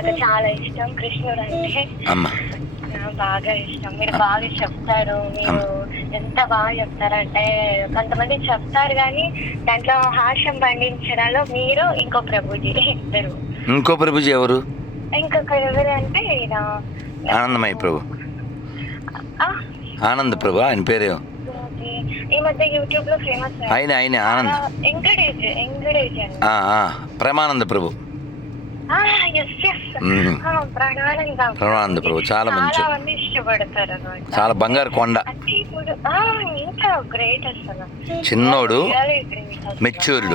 నాకు చాలా ఇష్టం. కృష్ణుడు అంటే అమ్మ. బాగా ఇష్టం. మీరు బాగా చెప్తారు. మీరు ఎంత బాగా చెప్తారంటే కొంతమంది చెప్తారు కానీ దాంట్లో హాస్యం పండించడంలో మీరు ఇంకో ప్రభుజీ ఇద్దరు. ఇంకో ప్రభుజీ ఎవరు? ఇంకొక ఎవరు అంటే ఆనందమయ్య ప్రభు. ఆ, ఆనంద్ ప్రభు ఆయన పేరేం? ఈ మధ్య యూట్యూబ్లో ఫేమస్ ఆయన ఆయన Anand. Encourage encourage Premananda Prabhu. ప్రణానంద Prabhu చాలా మంచి. చాలా బంగారు కొండ. చిన్నోడు. మెచ్యూర్డ్.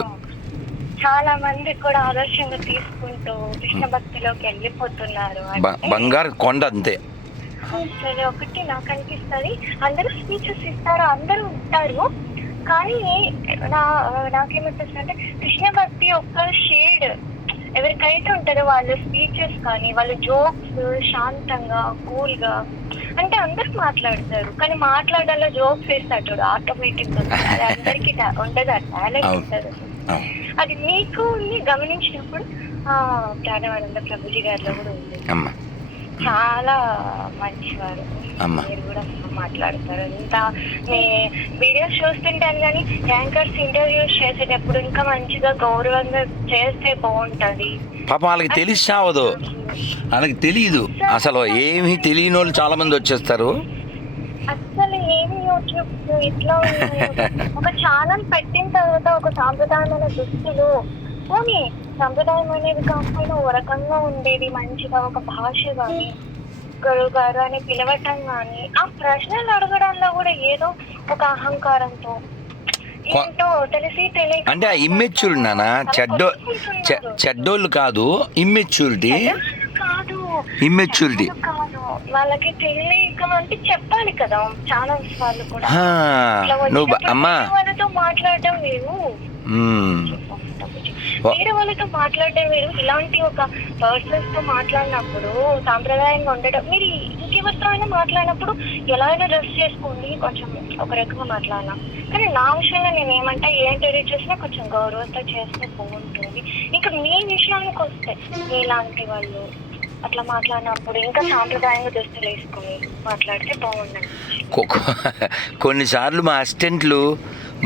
చాలా మంది కూడా ఆదర్శంగా తీసుకుంటూ కృష్ణ భక్తిలోకి వెళ్ళిపోతున్నారు. బంగారు కొండ అంతే. అసలు ఒకటి నాకు అనిపిస్తుంది. అందరూ స్పీచెస్ ఇస్తారు? అందరూ ఉంటారు. కానీ నా నాకేమనిపిస్తుంది అంటే కృష్ణ భక్తి ఒక్క షేడ్ ఎవరికైతే ఉంటుందో వాళ్ళ స్పీచెస్ కానీ వాళ్ళ జోక్స్ శాంతంగా కూల్గా అంటే అందరూ మాట్లాడతారు. కానీ మాట్లాడాలో జోక్స్ వేస్తాడు చూడు ఆటోమేటిక్ అది అందరికి ఉండదు టాలెంట్. ఉంటుంది. అది మీకు గమనించినప్పుడు ఆ ప్రాణవానంద ప్రభుజీ గారిలో కూడా ఉంది. చాలా మంచివారు. అమ్మ. మీరు కూడా మాట్లాడతారు. ఇంత మీ వీడియోస్ చూస్తుంటాను కానీ యాంకర్స్ ఇంటర్వ్యూస్ చేసేటప్పుడు ఇంకా మంచిగా గౌరవంగా చేస్తే బాగుంటది. పాపం వాళ్ళకి తెలిసి చావదు వాళ్ళకి తెలియదు అసలు ఏమీ తెలియని వాళ్ళు చాలా మంది వచ్చేస్తారు. అసలు ఏమి యూట్యూబ్ ఇట్లా ఒక ఛానల్ పెట్టిన తర్వాత ఒక సాంప్రదాయమైన దుస్తులు పోనీ సాంప్రదాయం అనేది కాకపోయినా ఒక రకంగా ఉండేది మంచిగా ఒక భాష కానీ గురువు గారు అని పిలవటం కానీ ఆ ప్రశ్నలు అడగడంలో కూడా ఏదో ఒక అహంకారంతో ఏంటో తెలిసి తెలియక అంటే ఆ ఇమ్మెచ్యూర్ నాన్న చెడ్డో చెడ్డోళ్ళు కాదు ఇమ్మెచ్యూరిటీ. కాదు. వాళ్ళకి తెలియక అంటే చెప్పాలి కదా ఛానల్స్ వాళ్ళు కూడా. నువ్వు అమ్మా. వాళ్ళతో మాట్లాడటం వేరు. మ్మ్. వేరే వాళ్ళతో మాట్లాడటం వేరు. ఇలాంటి ఒక పర్సన్స్తో మాట్లాడినప్పుడు సాంప్రదాయంగా ఉండటం మీరు ఇంకెవరితో అయినా మాట్లాడినప్పుడు ఎలా అయినా డ్రెస్ చేసుకోండి కొంచెం ఒక రకంగా మాట్లాడినా కానీ నా విషయంలో నేను ఏమంటా ఏ ఇంటర్వ్యూ చేసినా కొంచెం గౌరవంతో చేస్తే బాగుంటుంది. ఇంకా మీ విషయానికి వస్తే మీలాంటి వాళ్ళు అట్లా మాట్లాడినప్పుడు ఇంకా సాంప్రదాయంగా దుస్తులు వేసుకొని మాట్లాడితే బాగుండదు. కొన్నిసార్లు మా అసిస్టెంట్లు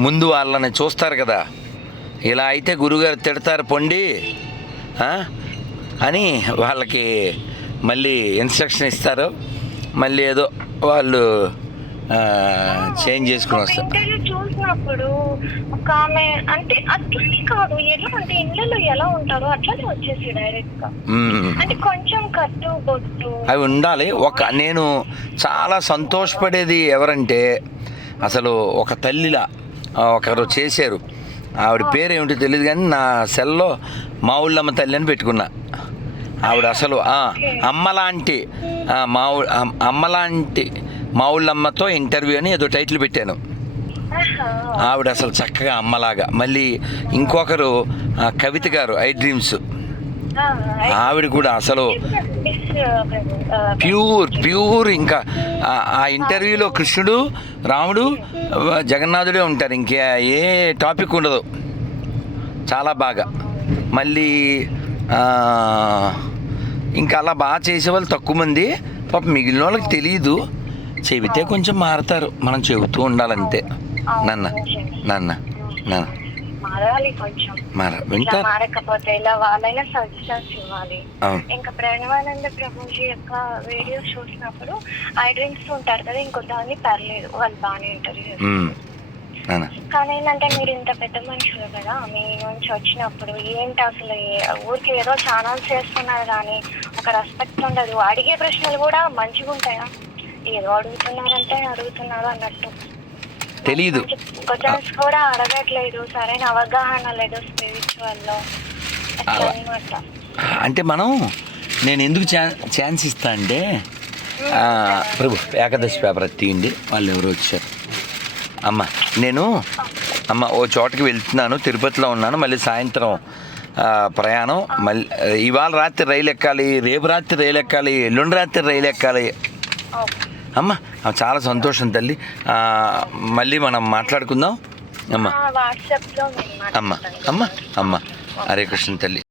ముందు వాళ్ళని చూస్తారు కదా. ఇలా అయితే గురుగారు తిడతారు పొండి అని వాళ్ళకి మళ్ళీ ఇన్స్ట్రక్షన్ ఇస్తారు. మళ్ళీ ఏదో వాళ్ళు చేంజ్ చేసుకుని ఇంటర్వ్యూ చూసినప్పుడు ఒక ఆమె అంటే అట్లనే కాదు ఎలా అంటే ఇళ్ళలో ఎలా ఉంటారో అట్లనే వచ్చేసి డైరెక్ట్గా. అంటే కొంచెం కట్టు బొట్టు. అవి ఉండాలి. ఒక నేను చాలా సంతోషపడేది ఎవరంటే అసలు ఒక తల్లిలా ఒకరు చేశారు. ఆవిడ పేరు ఏమిటో తెలియదు కానీ నా సెల్లో మా ఊళ్ళమ్మ తల్లి అని పెట్టుకున్నా. ఆవిడ అసలు అమ్మలాంటి మా అమ్మలాంటి మా ఊళ్ళమ్మతో ఇంటర్వ్యూ అని ఏదో టైటిల్ పెట్టాను. ఆవిడ అసలు చక్కగా అమ్మలాగా. మళ్ళీ ఇంకొకరు కవిత గారు ఐ డ్రీమ్స్. ఆవిడ కూడా అసలు ప్యూర్ ప్యూర్ ఇంకా. ఆ- ఇంటర్వ్యూలో కృష్ణుడు రాముడు జగన్నాథుడే ఉంటారు. ఇంకే ఏ టాపిక్ ఉండదు. చాలా బాగా. మళ్ళీ ఇంకా అలా బాగా చేసేవాళ్ళు తక్కువ మంది. పాప మిగిలిన వాళ్ళకి తెలియదు. చెబితే కొంచెం మారుతారు. మనం చెబుతూ ఉండాలంతే. నాన్న నాన్న నాన్న. మారాలి కొంచెం. మారకపోతే ఇలా వాళ్ళైనా సజెషన్స్ ఇవ్వాలి. ఇంకా ప్రణవానంద ప్రభుజీ యొక్క వీడియోస్ చూసినప్పుడు ఉంటారు కదా పర్లేదు. వాళ్ళు బాగానే ఇంటర్వ్యూ కానీ ఏంటంటే మీరు ఇంత పెద్ద మనుషులు కదా మీ నుంచి వచ్చినప్పుడు ఏంటి అసలు ఊరికి ఏదో ఛానల్స్ చేస్తున్నారు కానీ ఒక రెస్పెక్ట్ ఉండదు. అడిగే ప్రశ్నలు కూడా మంచిగా ఉంటాయా ఏదో అడుగుతున్నారంటే అడుగుతున్నారు అన్నట్టు. తెలీదు. క్వశ్చన్స్ కూడా అడగట్లేదు. సరైన అవగాహన లేదు స్పిరిచువల్లో అంటే మనం నేను ఎందుకు ఛాన్ ఛాన్స్ ఇస్తా అంటే ప్రభు ఏకాదశి పేపర్ తీయండి. వాళ్ళు ఎవరు వచ్చారు. అమ్మ నేను అమ్మ ఓ చోటకి వెళ్తున్నాను. తిరుపతిలో ఉన్నాను. మళ్ళీ సాయంత్రం ప్రయాణం. మళ్ళీ ఇవాళ రాత్రి రైలు ఎక్కాలి రేపు రాత్రి రైలు ఎక్కాలి ఎల్లుండి రాత్రి రైలు ఎక్కాలి. అమ్మ చాలా సంతోషం తల్లి. మళ్ళీ మనం మాట్లాడుకుందాం. అమ్మ. అమ్మ. అమ్మ అమ్మ. హరే కృష్ణ తల్లి.